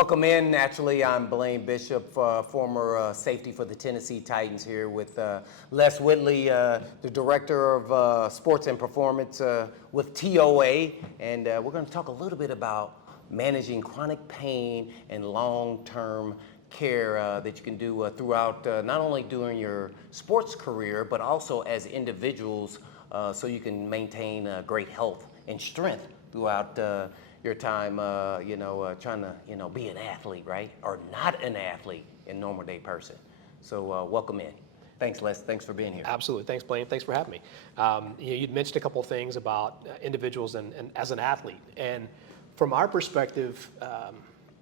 Welcome in. Naturally, I'm Blaine Bishop, former safety for the Tennessee Titans, here with Les Whitley, the Director of Sports and Performance with TOA. And we're going to talk a little bit about managing chronic pain and long-term care that you can do throughout, not only during your sports career, but also as individuals, so you can maintain great health and strength throughout your time, trying to, be an athlete, right? Or not an athlete, a normal day person. So welcome in. Thanks, Les. Thanks for being here. Absolutely. Thanks, Blaine. Thanks for having me. You'd mentioned a couple of things about individuals and as an athlete. And from our perspective,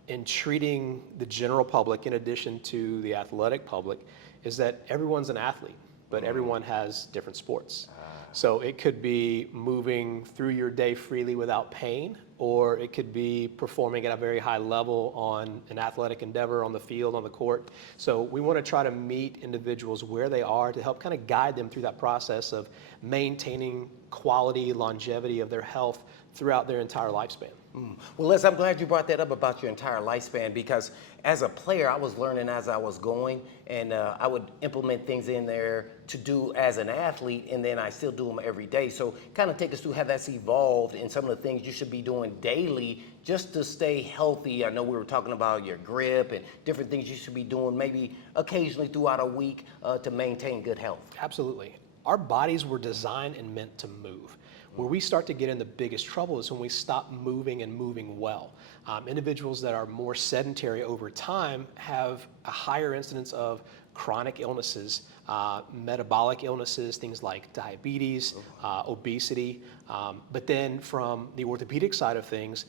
in treating the general public in addition to the athletic public, is that everyone's an athlete, but everyone has different sports. So it could be moving through your day freely without pain, or it could be performing at a very high level on an athletic endeavor on the field, on the court. So we want to try to meet individuals where they are to help kind of guide them through that process of maintaining quality, longevity of their health throughout their entire lifespan. Well, Les, I'm glad you brought that up about your entire lifespan, because as a player, I was learning as I was going, and I would implement things in there to do as an athlete, and then I still do them every day. So kind of take us through how that's evolved and some of the things you should be doing daily just to stay healthy. I know we were talking about your grip and different things you should be doing maybe occasionally throughout a week to maintain good health. Absolutely. Our bodies were designed and meant to move. Where we start to get in the biggest trouble is when we stop moving and moving well. Individuals that are more sedentary over time have a higher incidence of chronic illnesses, metabolic illnesses, things like diabetes, obesity. But then from the orthopedic side of things,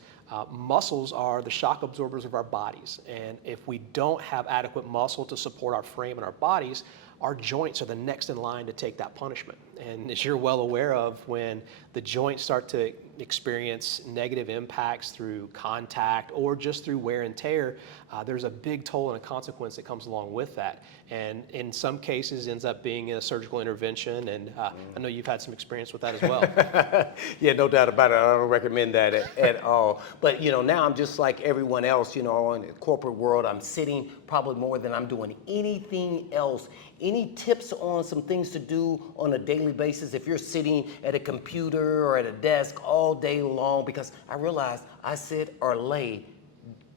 muscles are the shock absorbers of our bodies. And if we don't have adequate muscle to support our frame and our bodies, our joints are the next in line to take that punishment. And as you're well aware of, when the joints start to experience negative impacts through contact or just through wear and tear, there's a big toll and a consequence that comes along with that. And in some cases ends up being a surgical intervention, and I know you've had some experience with that as well. Yeah, no doubt about it. I don't recommend that at all. But now I'm just like everyone else, in the corporate world. I'm sitting probably more than I'm doing anything else. Any tips on some things to do on a daily basis if you're sitting at a computer or at a desk all day long? Because I realize I sit or lay,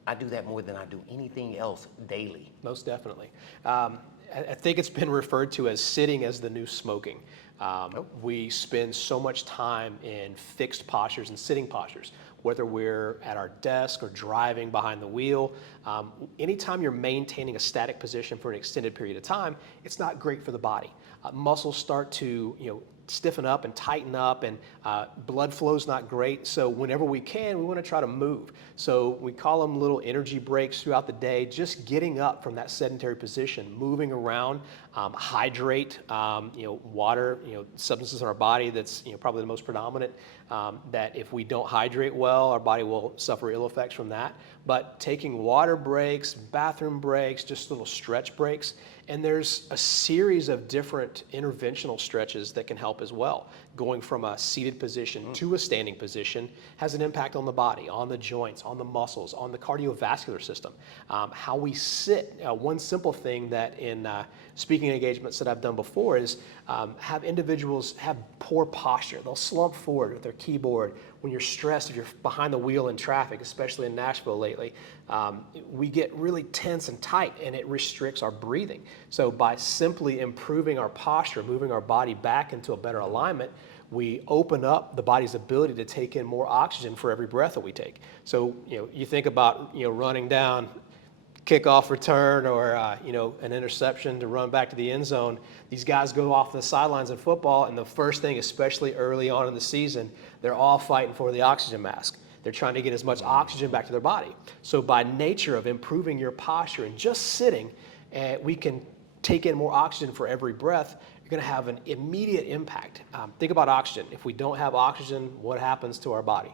I do that more than I do anything else daily. Most definitely. I think it's been referred to as sitting as the new smoking. We spend so much time in fixed postures and sitting postures, whether we're at our desk or driving behind the wheel. Anytime you're maintaining a static position for an extended period of time, it's not great for the body. Muscles start to stiffen up and tighten up, and blood flow's not great. So whenever we can, we want to try to move. So we call them little energy breaks throughout the day, just getting up from that sedentary position, moving around, hydrate, water, substances in our body that's probably the most predominant, that if we don't hydrate well, our body will suffer ill effects from that. But taking water breaks, bathroom breaks, just little stretch breaks. And there's a series of different interventional stretches that can help as well. Going from a seated position to a standing position has an impact on the body, on the joints, on the muscles, on the cardiovascular system. How we sit, one simple thing that in speaking engagements that I've done before is have individuals have poor posture. They'll slump forward with their keyboard. When you're stressed, if you're behind the wheel in traffic, especially in Nashville lately, we get really tense and tight, and it restricts our breathing. So by simply improving our posture, moving our body back into a better alignment, we open up the body's ability to take in more oxygen for every breath that we take. So you think about running down kickoff return or an interception to run back to the end zone. These guys go off the sidelines in football, and the first thing, especially early on in the season, they're all fighting for the oxygen mask. They're trying to get as much oxygen back to their body. So by nature of improving your posture and just sitting, we can take in more oxygen for every breath. You're going to have an immediate impact. Think about oxygen. If we don't have oxygen, what happens to our body?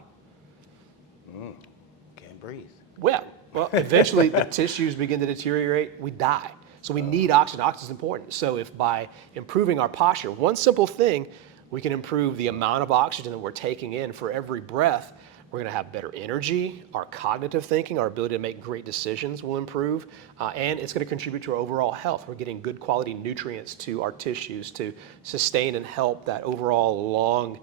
Can't breathe. Well, eventually the tissues begin to deteriorate. We die. So we need oxygen. Oxygen is important. So if by improving our posture, one simple thing, we can improve the amount of oxygen that we're taking in for every breath, We're going to have better energy, our cognitive thinking, our ability to make great decisions will improve, and it's going to contribute to our overall health. We're getting good quality nutrients to our tissues to sustain and help that overall long,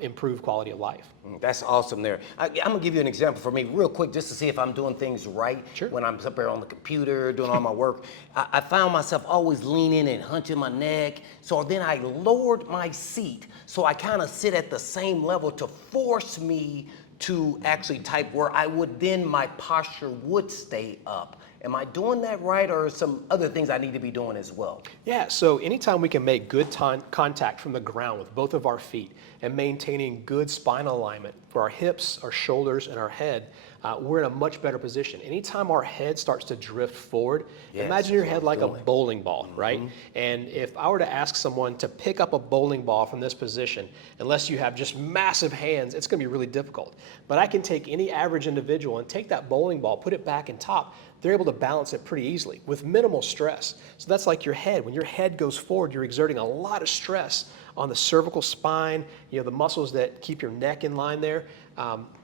improved quality of life. That's awesome there. I'm gonna give you an example for me real quick just to see if I'm doing things right. Sure. When I'm up there on the computer doing all my work. I found myself always leaning and hunching my neck. So then I lowered my seat so I kind of sit at the same level to force me to actually type where I would then my posture would stay up. Am I doing that right, or some other things I need to be doing as well? Yeah, so anytime we can make good contact from the ground with both of our feet and maintaining good spinal alignment for our hips, our shoulders, and our head, we're in a much better position. Anytime our head starts to drift forward, Yes, imagine your that's head what like I'm a doing. bowling ball, right? And if I were to ask someone to pick up a bowling ball from this position, unless you have just massive hands, it's gonna be really difficult. But I can take any average individual and take that bowling ball, put it back in top, they're able to balance it pretty easily with minimal stress. So that's like your head. When your head goes forward, you're exerting a lot of stress on the cervical spine, the muscles that keep your neck in line there.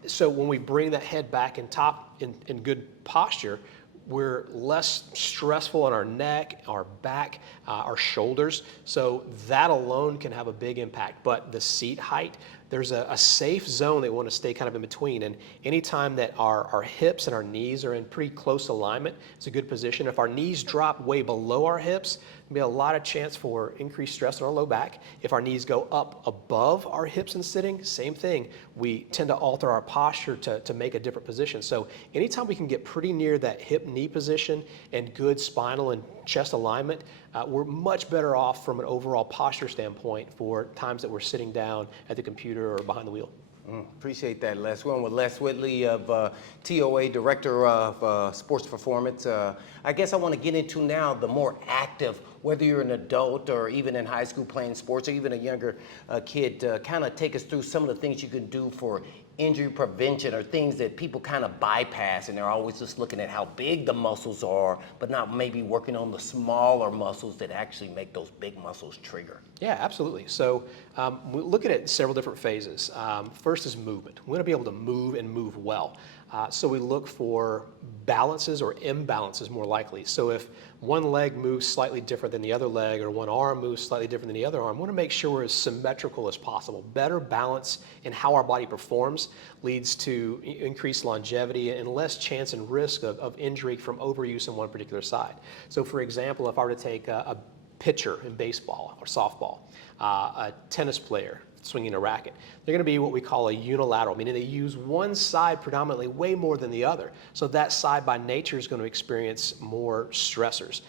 So when we bring that head back in top in good posture, we're less stressful on our neck, our back, our shoulders. So that alone can have a big impact. But the seat height, there's a safe zone that we want to stay kind of in between. And anytime that our hips and our knees are in pretty close alignment, it's a good position. If our knees drop way below our hips, there'll be a lot of chance for increased stress on our low back. If our knees go up above our hips and sitting, same thing. We tend to alter our posture to make a different position. So anytime we can get pretty near that hip-knee position and good spinal and chest alignment, we're much better off from an overall posture standpoint for times that we're sitting down at the computer or behind the wheel. Appreciate that, Les. We're on with Les Whitley of TOA, Director of Sports Performance. I guess I want to get into now the more active, whether you're an adult or even in high school playing sports or even a younger kid, kind of take us through some of the things you can do for injury prevention or things that people kind of bypass, and they're always just looking at how big the muscles are, but not maybe working on the smaller muscles that actually make those big muscles trigger. Yeah, absolutely. So we look at it in several different phases. First is movement. We want to be able to move and move well. So we look for balances or imbalances more likely. So if one leg moves slightly different than the other leg, or one arm moves slightly different than the other arm, we want to make sure we're as symmetrical as possible. Better balance in how our body performs leads to increased longevity and less chance and risk of injury from overuse on one particular side. So for example, if I were to take a pitcher in baseball or softball, a tennis player swinging a racket, they're going to be what we call a unilateral, meaning they use one side predominantly way more than the other. So that side by nature is going to experience more stressors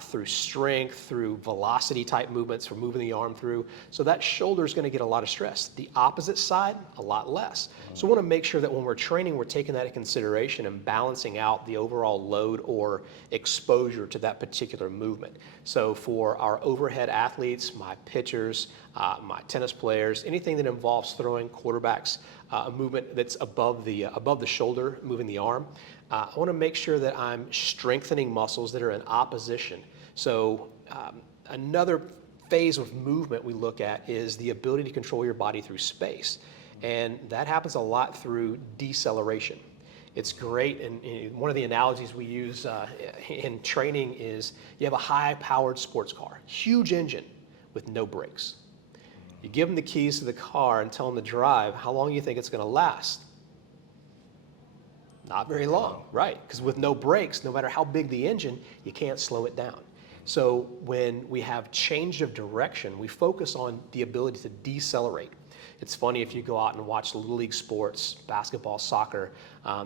through strength, through velocity type movements, for moving the arm through. So that shoulder is going to get a lot of stress. The opposite side, a lot less. So we want to make sure that when we're training, we're taking that into consideration and balancing out the overall load or exposure to that particular movement. So for our overhead athletes, my pitchers, my tennis players, anything that involves throwing, quarterbacks, a movement that's above the shoulder, moving the arm, I want to make sure that I'm strengthening muscles that are in opposition. So another phase of movement we look at is the ability to control your body through space. And that happens a lot through deceleration. It's great, and one of the analogies we use in training is you have a high-powered sports car, huge engine with no brakes. You give them the keys to the car and tell them to drive. How long do you think it's going to last? Not very long, right? Because with no brakes, no matter how big the engine, you can't slow it down. So when we have change of direction, we focus on the ability to decelerate. It's funny if you go out and watch Little League sports, basketball, soccer,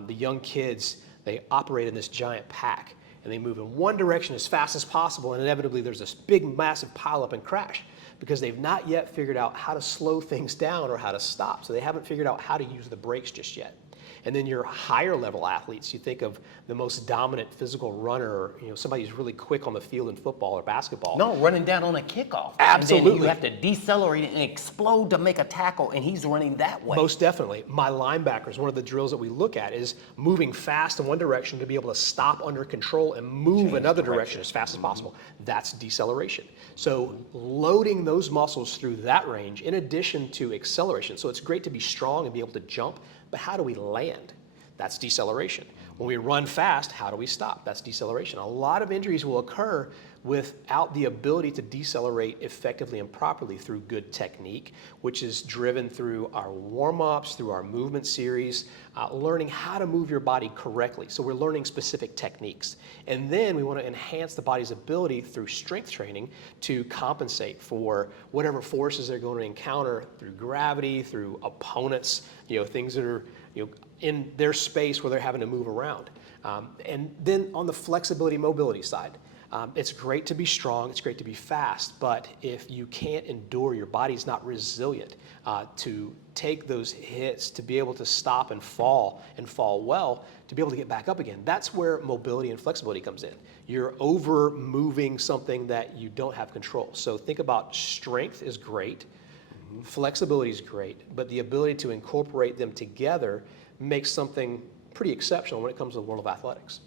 the young kids, they operate in this giant pack and they move in one direction as fast as possible, and inevitably there's this big, massive pileup and crash because they've not yet figured out how to slow things down or how to stop. So they haven't figured out how to use the brakes just yet. And then your higher level athletes, you think of the most dominant physical runner, or somebody who's really quick on the field in football or basketball. No, running down on a kickoff. Absolutely. And then you have to decelerate and explode to make a tackle, and he's running that way. Most definitely. My linebackers, one of the drills that we look at is moving fast in one direction to be able to stop under control and move another direction as fast as possible. That's deceleration. So loading those muscles through that range in addition to acceleration. So it's great to be strong and be able to jump. But how do we land? That's deceleration. When we run fast, how do we stop? That's deceleration. A lot of injuries will occur without the ability to decelerate effectively and properly through good technique, which is driven through our warm-ups, through our movement series, learning how to move your body correctly. So we're learning specific techniques. And then we want to enhance the body's ability through strength training to compensate for whatever forces they're going to encounter through gravity, through opponents, things that are in their space where they're having to move around. And then on the flexibility mobility side, it's great to be strong, it's great to be fast, but if you can't endure, your body's not resilient to take those hits, to be able to stop and fall well, to be able to get back up again. That's where mobility and flexibility comes in. You're over moving something that you don't have control. So think about strength is great, flexibility is great, but the ability to incorporate them together makes something pretty exceptional when it comes to the world of athletics.